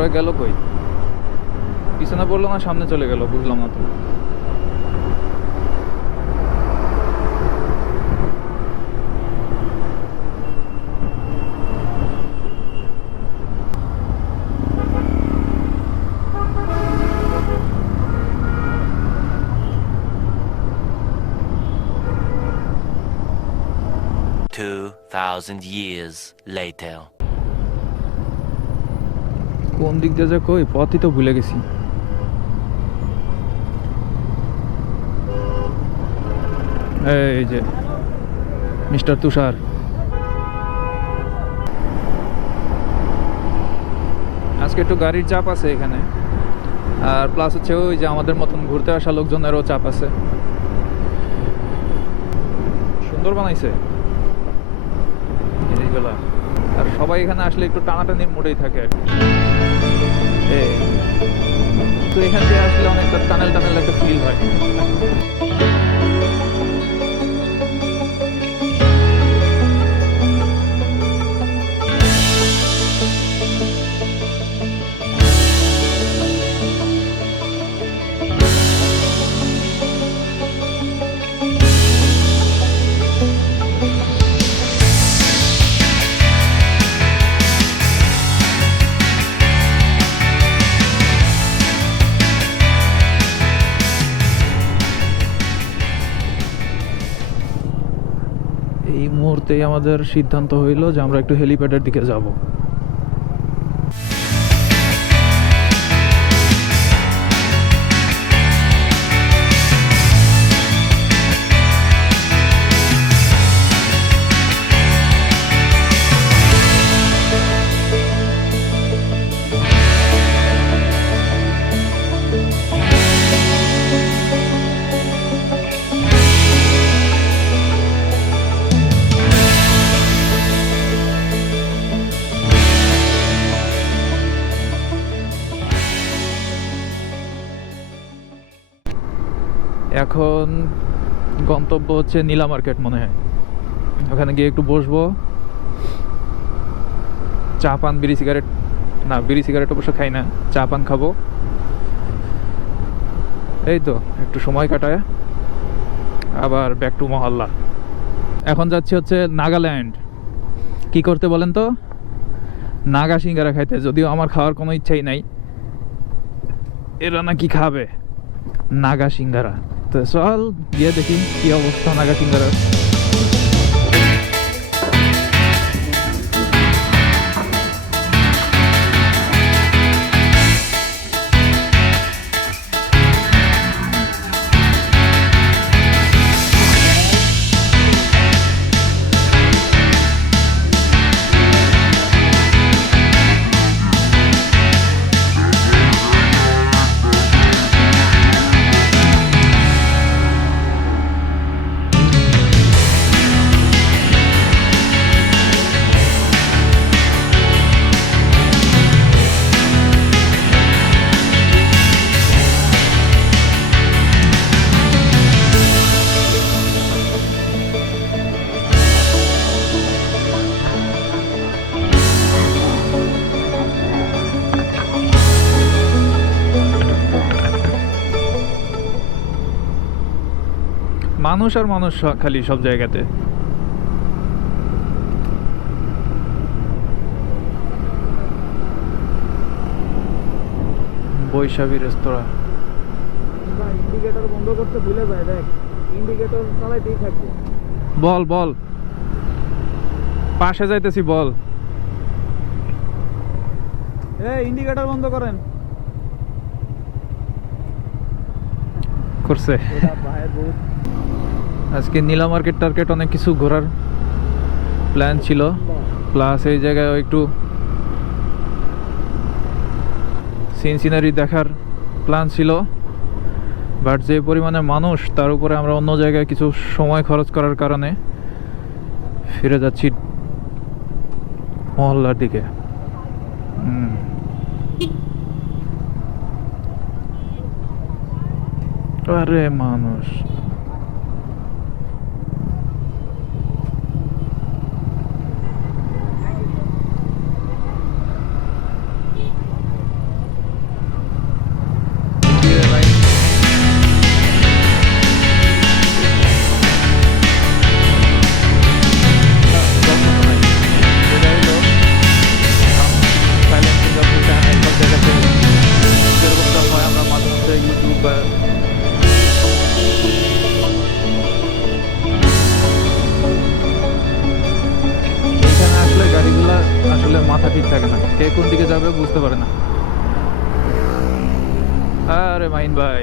ওরা গেল কই? পিছনে পড়লো না সামনে চলে গেল, বুঝলাম না তো। $2,000 years later. কোন দিক দিয়ে যা কই, পথই তো ভুলে গেছি। এই যে মিস্টার তুষার, আজকে একটু গাড়ির চাপ আছে এখানে, আর প্লাস হচ্ছে ওই যে আমাদের মতন ঘুরতে আসা লোকজনেরও চাপ আছে। সুন্দর বানাইছে জিনিসগুলা, আর সবাই এখানে আসলে একটু টানাটানির মোডেই থাকে। তো এখান থেকে আসলে অনেকটা টানেল টানেল একটা ফিল হয়। এই মুহূর্তেই আমাদের সিদ্ধান্ত হইল যে আমরা একটু হেলিপ্যাডের দিকে যাব। এখন গন্তব্য হচ্ছে নীলা মার্কেট মনে হয়, ওখানে গিয়ে একটু বসবো, চা পান বিড়ি সিগারেট, না বিড়ি সিগারেট অবশ্য খাই না, চা পান খাবো, এই তো একটু সময় কাটায় আবার ব্যাক টু মহল্লা। এখন যাচ্ছি হচ্ছে নাগাল্যান্ড। কি করতে বলেন তো? নাগা সিঙ্গারা খাইতে, যদিও আমার খাওয়ার কোনো ইচ্ছাই নাই, এরা নাকি খাবে নাগা সিঙ্গারা। তো চল গিয়ে দেখি কি অবস্থা নাগা সিঙ্গারার। মানুষ আর মানুষ খালি সব জায়গাতে। বৈশাখী রেস্তোরাঁ। ইন্ডিকেটর বন্ধ করতে ভুলে যায়, দেখ ইন্ডিকেটর চালাইতেই থাকবে। বল বল, পাশে যাইতেছি, বল। এই ইন্ডিকেটর বন্ধ করেন। করছে। আজকে নীলা মার্কেট টার্কেট অনেক কিছু ঘোরার প্ল্যান ছিল, প্লাস এই জায়গায় একটু সিন সিনারি দেখার প্ল্যান ছিল, বাট যে পরিমাণে মানুষ, তার উপরে আমরা অন্য জায়গায় কিছু সময় খরচ করার কারণে ফিরে যাচ্ছি মহল্লার দিকে। আরে মানুষ, আকবার। এখানে আসলে গাড়িগুলা আসলে মাথা ঠিক থাকে না, কে কোন দিকে যাবে বুঝতে পারে না। আরে মাইন ভাই